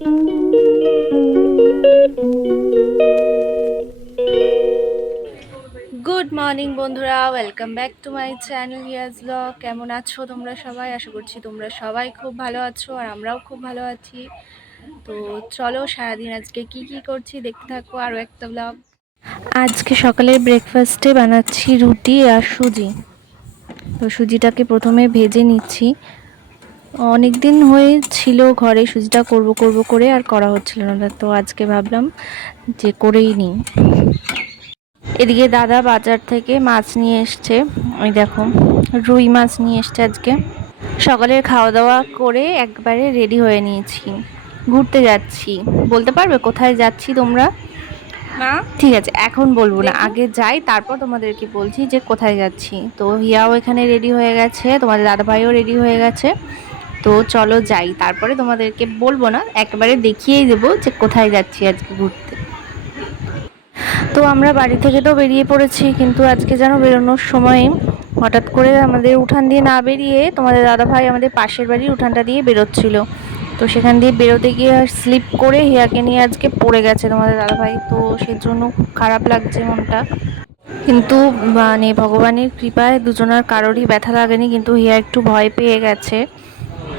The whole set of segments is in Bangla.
গুড মর্নিং বন্ধুরা, welcome back to my channel Hiya's blog. কেমন আছো তোমরা সবাই? আশা করছি তোমরা সবাই খুব ভালো আছো আর আমরাও খুব ভালো আছি। তো চলো সারাদিন আজকে কি কি করছি দেখতে থাকো আরও একটা ব্লগ। আজকে সকালের ব্রেকফাস্টে বানাচ্ছি রুটি আর সুজি। তো সুজিটাকে প্রথমে ভেজে নিচ্ছি। অনেক দিন হয়েছিল ঘরে সুজিটা করব করব করে আর করা হচ্ছিল না, তো আজকে ভাবলাম যে করেই নিই। এদিকে দাদা বাজার থেকে মাছ নিয়ে এসছে, ওই দেখো রুই মাছ নিয়ে এসছে আজকে। সকালের খাওয়া দাওয়া করে একবারে রেডি হয়ে নিয়েছি, ঘুরতে যাচ্ছি। বলতে পারবে কোথায় যাচ্ছি তোমরা? না ঠিক আছে, এখন বলবো না, আগে যাই তারপর তোমাদেরকে বলছি যে কোথায় যাচ্ছি। তো হিয়াও এখানে রেডি হয়ে গেছে, তোমাদের দাদাভাইও রেডি হয়ে গেছে। তো চলো যাই, তারপরে তোমাদেরকে বলবো না, একবারে দেখিয়েই দেবো যে কোথায় যাচ্ছি আজকে ঘুরতে। তো আমরা বাড়ি থেকে তো বেরিয়ে পড়েছি, কিন্তু আজকে যেন বেরোনোর সময় হঠাৎ করে আমাদের উঠান দিয়ে না বেরিয়ে তোমাদের দাদাভাই আমাদের পাশের বাড়ির উঠানটা দিয়ে বেরোচ্ছিল। তো সেখান দিয়ে বেরোতে গিয়ে স্লিপ করে হিয়াকে নিয়ে আজকে পড়ে গেছে তোমাদের দাদাভাই। তো সেজন্য খুব খারাপ লাগছে মনটা, কিন্তু মানে ভগবানের কৃপায় দুজনের কারোরই ব্যথা লাগেনি, কিন্তু হিয়া একটু ভয় পেয়ে গেছে।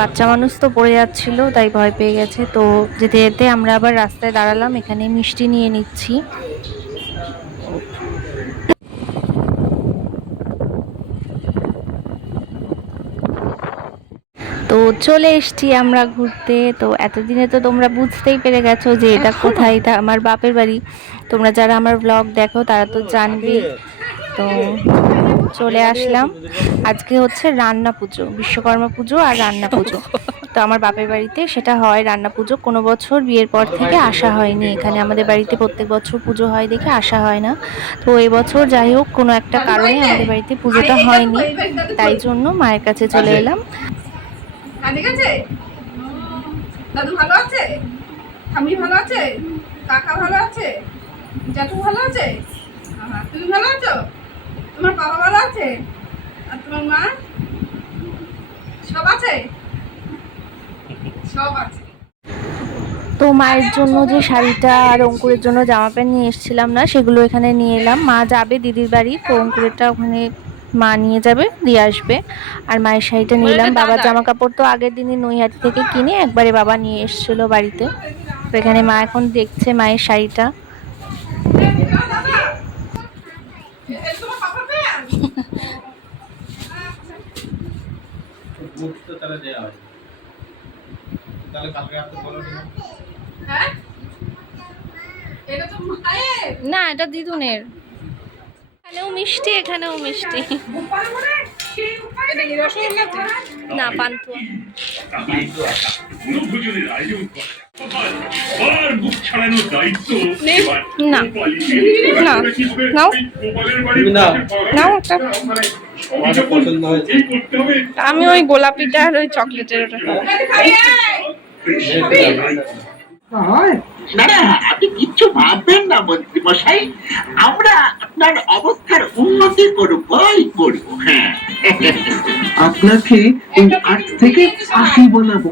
বাচ্চা মানুষ তো পড়ে যাচ্ছিল, তাই ভয় পেয়ে গেছে। তো যেতে যেতে আমরা আবার রাস্তায় দাঁড়ালাম, এখানে মিষ্টি নিয়ে নিচ্ছি। তো চলে এসছি আমরা ঘুরতে। তো এতদিনে তো তোমরা বুঝতেই পেরে গেছো যে এটা কোথায়, এটা আমার বাপের বাড়ি। তোমরা যারা আমার ব্লগ দেখো তারা তো জানবেই। তো চলে আসলাম। আজকে হচ্ছে রান্না পুজো, বিশ্বকর্মা পুজো আর রান্না পুজো। তো আমার বাপের বাড়িতে সেটা হয় রান্না পুজো। কোনো বছর বিয়ের পর থেকে আসা হয়নি এখানে, আমাদের বাড়িতে প্রত্যেক বছর পুজো হয় দেখে আসা হয় না। তো এবছর যাই হোক কোনো একটা কারণে আমাদের বাড়িতে পুজোটা হয়নি, তাই জন্য মায়ের কাছে চলে এলাম। ঠিক আছে, দাদু ভালো আছে, ঠাম্মি ভালো আছে, কাকা ভালো আছে, জ্যাঠু ভালো আছে, তুমি ভালো আছো, তোমার বাবা ভালো আছে, আর তোমার মা সব আছে, সব আছে। তো মায়ের জন্য যে শাড়িটা আর অঙ্কুরের জন্য জামা প্যান্ট নিয়ে এসেছিলাম না, সেগুলো এখানে নিয়ে এলাম। মা যাবে দিদির বাড়ি, তো অঙ্কুরেরটা ওখানে মা নিয়ে যাবে, দিয়ে আসবে। আর মায়ের শাড়িটা নিয়ে এলাম। বাবার জামা কাপড় তো আগের দিনই নৈহাটি থেকে কিনে একবারে বাবা নিয়ে এসেছিল বাড়িতে। তো এখানে মা এখন দেখছে মায়ের শাড়িটা। না, এটা দিদুনের। এখানেও মিষ্টি, এখানেও মিষ্টি। না, পান্তুয়া। না না, নাও নাও একটা। আমি ওই গোলাপিটা আর ওই চকলেটের ওটা খাবো। না না, আপনি কিচ্ছু ভাববেন না মন্ত্রী মশাই, আমরা আপনার অবস্থার উন্নতি করবই করব। হ্যাঁ, আপনাকে এই 8 থেকে 80 বানাবো।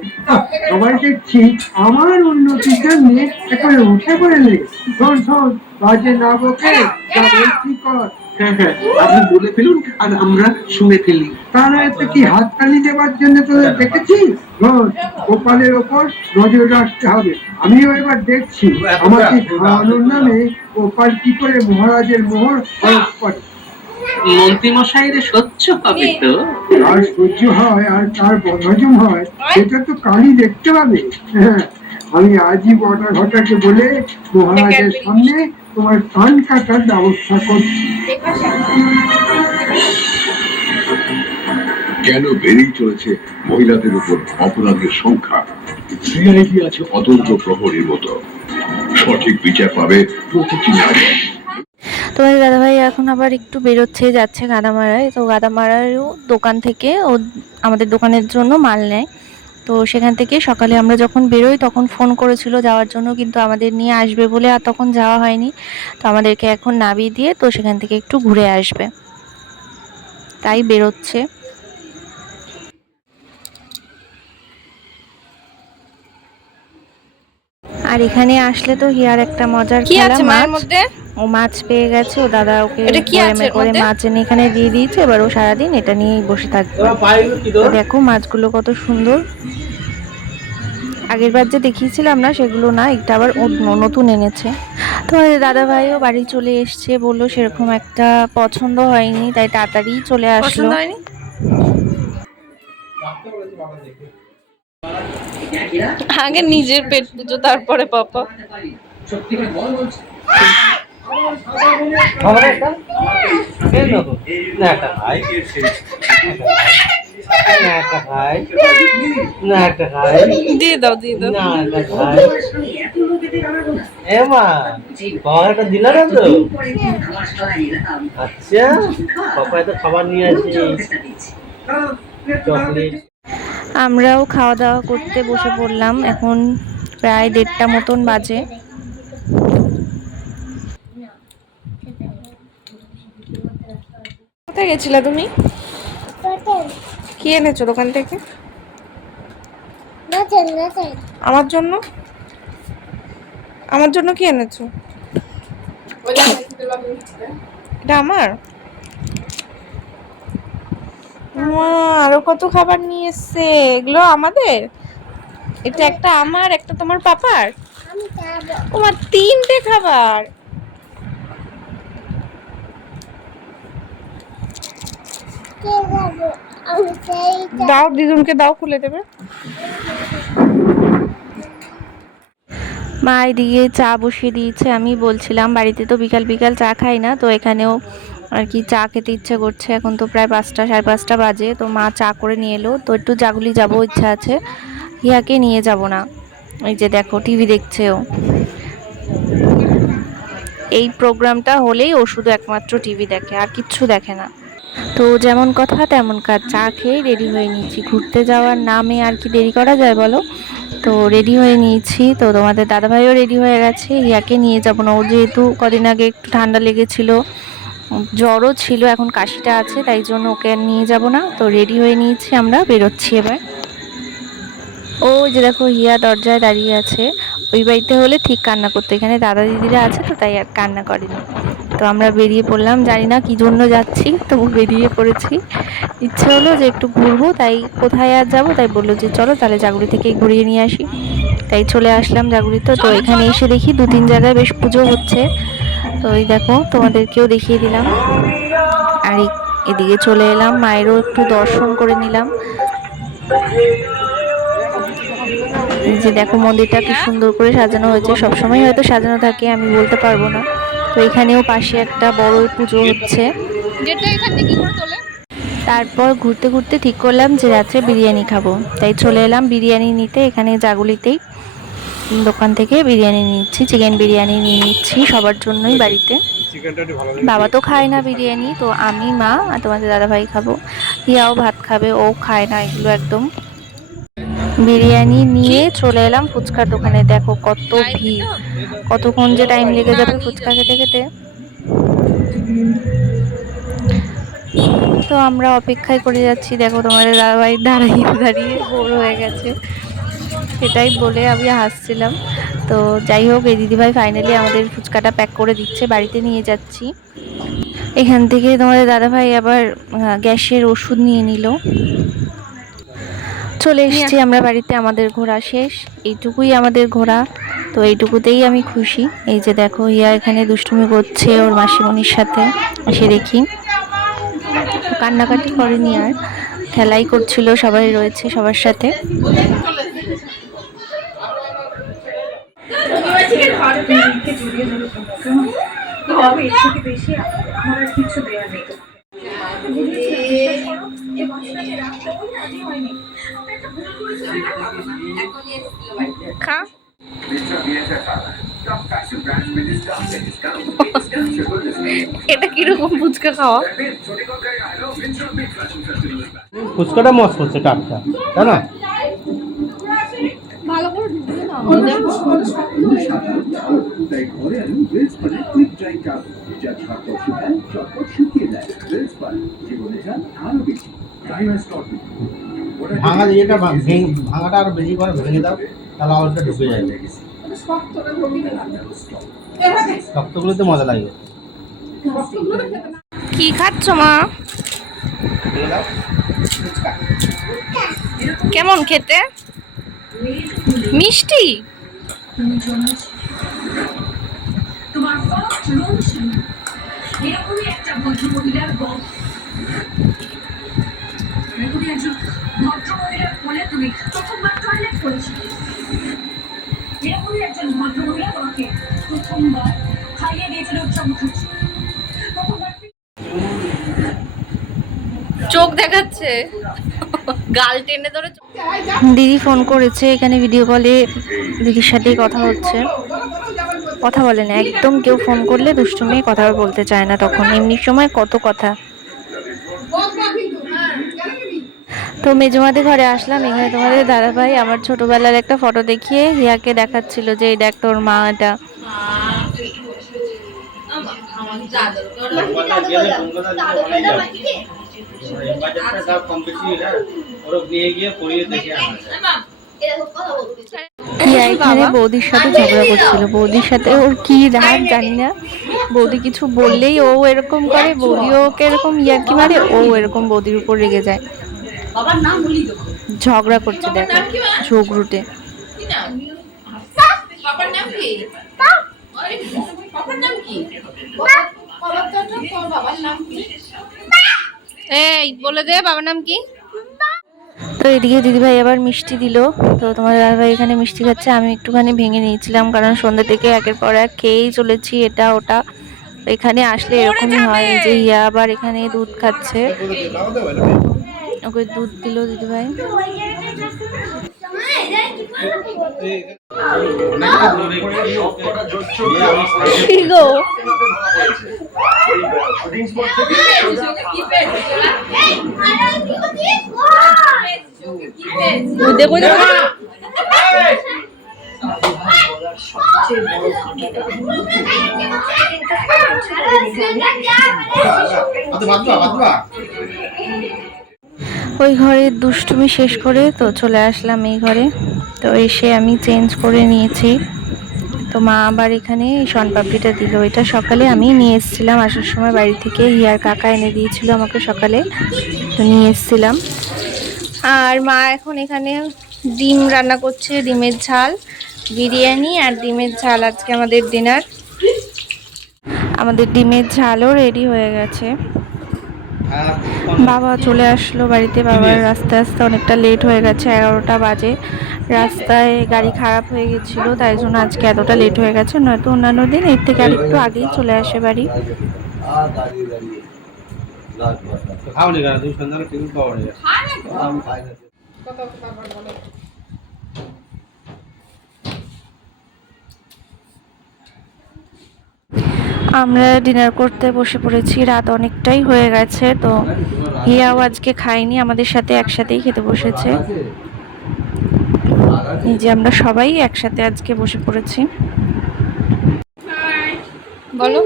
সবাই দেখছি আমার উন্নতির জন্য একেবারে উঠে পড়ে লেগে। শোন শোন, বাজে না বকে যা বলছি কর। হ্যাঁ হ্যাঁ, আপনি বলে ফেলুন আর আমরা শুনে ফেলি। তারা এতে কি হাততালি দেওয়ার জন্য তোদের দেখেছি? গোপালের ওপর নজর রাখতে হবে। আমিও এবার দেখছি আমাকে খাওয়ানোর নামে গোপাল কি করে মহারাজের মোহর খরচ করে। মন্ত্রী মশাইরে সহ্য হবে তো? আর সহ্য হয় আর তার বদহজম হয়, সেটা তো কালই দেখতে পাবে। হ্যাঁ, আমি আজই বটা ঘটাকে বলে মহারাজের সামনে তোমার কান কাটার ব্যবস্থা করছি। কেন বেড়েই চলেছে মহিলাদের উপর অপরাধের সংখ্যা? সিআইডি আছে অতন্ত্র প্রহরীর মতো, সঠিক বিচার পাবে প্রতিটি নারী। তোমাদের দাদাভাই এখন আবার একটু বেরোচ্ছে, যাচ্ছে গাদামারায়। তো গাদামারারও দোকান থেকে ও আমাদের দোকানের জন্য মাল নেয়। তো সেখান থেকে সকালে আমরা যখন বেরোই তখন ফোন করেছিল যাওয়ার জন্য, কিন্তু আমাদের নিয়ে আসবে বলে আর তখন যাওয়া হয়নি। তো আমাদেরকে এখন নামিয়ে দিয়ে তো সেখান থেকে একটু ঘুরে আসবে, তাই বেরোচ্ছে। আর এখানে আসলে তো হিয়ার একটা মজার কি খেলা, আছে মায়ের মাছ। মধ্যে? ও মাছ পেয়ে গেছে, ও দাদা ওকে এটা কি আছে বয়ামে এর করে মধ্যে? মাছ এনে এখানে দিয়ে দিয়েছে, এবার ও সারাদিন এটা নিয়েই বসে থাকবে। তো দেখো মাছগুলো কত সুন্দর। আগের বার যে দেখিয়েছিলাম না সেগুলো না, এটা আবার নতুন এনেছে। তো দাদা ভাইও বাড়ি চলে এসছে, বললো সেরকম একটা পছন্দ হয়নি, তাই তাড়াতাড়ি চলে আসলো। পছন্দ হয়নি? আগে নিজের পেট পুজো, তারপরে পাপা। দিয়ে দাও, দিয়ে দাও। দিলা না তো? আচ্ছা, পাপা এত খাবার নিয়ে আসি, চকলেট। আমরাও খাওয়া দাওয়া করতে বসে পড়লাম, এখন প্রায় 1:30 মতন বাজে। কোথায় গেছিলা তুমি? কি এনেছো দোকান থেকে? আমার জন্য? আমার জন্য কি এনেছো? এটা আমার? মা, আরো কত খাবার নিয়ে এসছে, এগুলো আমাদের? এটা একটা আমার, একটা তোমার পাপার। তোমার 3টে খাবার। দাও, দিদুনকে দাও, খুলে দেবে। মা এদিকে চা বসিয়ে দিয়েছে। আমি বলছিলাম বাড়িতে তো বিকাল বিকাল চা খাই না, তো এখানেও আর কি চা খেতে ইচ্ছে করছে। এখন তো প্রায় 5টা, 5:30 বাজে, তো মা চা করে নিয়ে এলো। তো একটু জাগুলি যাবো ইচ্ছা আছে, হিয়াকে নিয়ে যাব না। এই যে দেখো টিভি দেখছে ও। এই প্রোগ্রামটা হলেই ও শুধু একমাত্র টিভি দেখে, আর কিচ্ছু দেখে না। তো যেমন কথা তেমন কাজ, চা খেয়ে রেডি হয়ে নিয়েছি। ঘুরতে যাওয়ার নামে আর কি দেরি করা যায় বলো। তো রেডি হয়ে নিয়েছি, তো তোমাদের দাদাভাইও রেডি হয়ে গেছে। ইয়াকে নিয়ে যাব না, ওর যেহেতু কদিন আগে একটু ঠান্ডা লেগেছিল, জ্বরও ছিল, এখন কাশিটা আছে, তাই জন্য ওকে আর নিয়ে যাব না। তো রেডি হয়ে নিয়েছি, আমরা বেরোচ্ছি এবার। ও যে দেখো হিয়া দরজায় দাঁড়িয়ে আছে। ওই বাড়িতে হলে ঠিক কান্না করতো, এখানে দাদা দিদিরা আছে তো তাই আর কান্না করেনি। তো আমরা বেরিয়ে পড়লাম, জানি না কি জন্য যাচ্ছি, তবু বেরিয়ে পড়েছি। ইচ্ছে হলো যে একটু ঘুরবো, তাই কোথায় আর যাবো, তাই বললো যে চলো তাহলে জাগুলি থেকে ঘুরিয়ে নিয়ে আসি। তাই চলে আসলাম জাগুলিতে। তো এখানে এসে দেখি 2-3 জায়গায় বেশ পুজো হচ্ছে। তো এই দেখো তোমাদেরকেও দেখিয়ে দিলাম। আর এদিকে চলে এলাম, মায়েরও একটু দর্শন করে নিলাম। এই যে দেখো মন্দিরটা কি সুন্দর করে সাজানো হয়েছে, সবসময় হয়তো সাজানো থাকে, আমি বলতে পারবো না। তো এখানেও পাশে একটা বড় পুজো হচ্ছে। যেটা এখান থেকে কি করে তোলে? তারপর ঘুরতে ঘুরতে ঠিক করলাম যে রাত্রে বিরিয়ানি খাবো, তাই চলে এলাম বিরিয়ানি নিতে। এখানে জাগুলিতেই দোকান থেকে বিরিয়ানি নিচ্ছি, চিকেন বিরিয়ানি নিয়ে নিচ্ছি সবার জন্যই বাড়িতে। বাবা তো খায় না বিরিয়ানি, তো আমি, মা আর তোমাদের দাদাভাই খাবো। হিয়াও ভাত খাবে, ও খায় না এগুলো একদম। বিরিয়ানি নিয়ে চলে এলাম ফুচকার দোকানে। দেখো কত ভিড়, কতক্ষণ যে টাইম লেগে যাবে ফুচকা খেতে খেতে। তো আমরা অপেক্ষায় করে যাচ্ছি। দেখো তোমাদের দাদাভাই দাঁড়িয়ে দাঁড়িয়ে বোর হয়ে গেছে, সেটাই বলে আমি হাসছিলাম। তো যাই হোক, এই দিদিভাই ফাইনালি আমাদের ফুচকাটা প্যাক করে দিচ্ছে, বাড়িতে নিয়ে যাচ্ছি। এখান থেকে তোমাদের দাদাভাই আবার গ্যাসের ওষুধ নিয়ে নিল। চলে এসেছি আমরা বাড়িতে, আমাদের ঘোরা শেষ। এইটুকুই আমাদের ঘোরা, তো এইটুকুতেই আমি খুশি। এই যে দেখো হিয়া এখানে দুষ্টুমি করছে ওর মাসিমণির সাথে, এসে দেখি কান্নাকাটি করেনি, আর খেলাই করছিল, সবাই রয়েছে সবার সাথে। খা। এটা কিরকম ফুচকা খাওয়া? ফুচকাটা মস্ত হচ্ছে, টাটকা, তাই না? ভালো করে ঢুকিয়ে দাও। তাই ঘরে আনুন ওয়েলসপানের কুইক ড্রাই টাওয়েল, যা ঝটপট শুকায়, চটপট শুকিয়ে দেয়। ওয়েলসপান, জীবনে যান আরো বেশি। ভাঙাটা আরো বেশি করে ভেঙে দাও, তাহলে আওয়াজটা ঢুকে যায়। শক্তটা ঢোকিতে লাগে এভাবে রক্তগুলোতে মজা লাগে। শক্তগুলো তো খেতে না কি খাচ্ছ মা? কেমন খেতে? মিষ্টি? তোমার ফার্স্ট রোশন এরকমই একটা ভদ্রমহিলার গল্প। এরকমই একজন ভদ্রমহিলার কোলে তুমি প্রথমবার টয়লেট করেছিলে। এরকমই একজন ভদ্রমহিলা তোমাকে প্রথমবার খাইয়ে দিয়েছিল উচ্চামুখাচ্ছ। প্রথমবার চোখ দেখাচ্ছে, গাল টেনে ধরে চাই যা দিদি ফোন করেছে, এখানে ভিডিও কলে দিদির সাথেই কথা হচ্ছে। কথা বলে না একদম, কেউ ফোন করলে দুষ্টু মেয়ে কথা বলতে চায় না, তখন এমনি সময় কত কথা। বদলা কিন্তু হ্যাঁ কেন নিবি তো মেজমাদের ঘরে আসলাম, এখানে তোমাদের দাদাভাই আমার ছোটবেলার একটা ফটো দেখিয়ে হিয়াকে দেখাচ্ছিল যে এই দেখ তোর মা এটা। হিয়া এখানে বৌদির সাথে ঝগড়া করছিল, বৌদির সাথে ওর কি রাগ জানি না, বৌদি কিছু বললেই ও এরকম করে, বৌদিও ওকে এরকম ইয়ার্কি মারে, ও এরকম বৌদির উপর রেগে যায়। বাবার নাম বলি তো ঝগড়া করছে দেখো ঝগড়ুটে। বাবার নাম কি বাবার নাম কি বাবার নাম কি এই বলে দে বাবার নাম কি। তো এদিকে দিদিভাই আবার মিষ্টি দিল, তো তোমার দাদাভাই এখানে মিষ্টি খাচ্ছে, আমি একটুখানি ভেঙে নিয়েছিলাম কারণ সন্ধ্যা থেকে একের পর এক খেয়েই চলেছি এটা ওটা। এখানে আসলে এরকমই হয় যে ইয়া আবার এখানে দুধ খাচ্ছে, ওকে দুধ দিল দিদিভাই। কি গো দেখো দেখো ওই ঘরে দুষ্টুমি শেষ করে তো চলে আসলাম এই ঘরে। তো এসে আমি চেঞ্জ করে নিয়েছি, তো মা আবার এখানে শনপাপড়িটা দিল, এটা সকালে আমি নিয়ে এসেছিলাম আসার সময় বাড়ি থেকে, হিয়ার কাকা এনে দিয়েছিল আমাকে সকালে, তো নিয়ে এসেছিলাম। আর মা এখন এখানে ডিম রান্না করছে, ডিমের ঝাল, বিরিয়ানি আর ডিমের ঝাল আজকে আমাদের ডিনার। আমাদের ডিমের ঝালও রেডি হয়ে গেছে। বাবা চলে আসলো বাড়িতে, বাবার আস্তে আস্তে অনেকটা লেট হয়ে গেছে, 11টা বাজে। রাস্তায় গাড়ি খারাপ হয়ে গেছিলো, তাই জন্য আজকে এতটা লেট হয়ে গেছে, নয়তো অন্যান্য দিন এর থেকে আর একটু আগেই চলে আসে বাড়ি। খাওনি কেন তুমি সন্ধ্যাবেলা টিফিন খাওয়া নেই? কত বাবার বলে আমরা ডিনার করতে বসে পড়েছি, রাত অনেকটাই হয়ে গেছে। তো হিয়াও আজকে খাইনি, আমাদের সাথে একসাথেই খেতে বসেছে, এই যে আমরা সবাই একসাথে আজকে বসে পড়েছি। বলো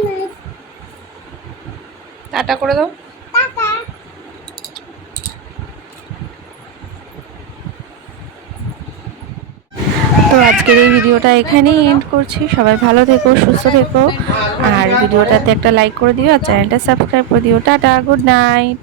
টাটা করে দাও। তো আজকের এই ভিডিওটা এখানেই এন্ড করছি, সবাই ভালো থেকো সুস্থ থেকো, আর ভিডিওটাতে একটা লাইক করে দিও আর চ্যানেলটা সাবস্ক্রাইব করে দিও। Tata, good night.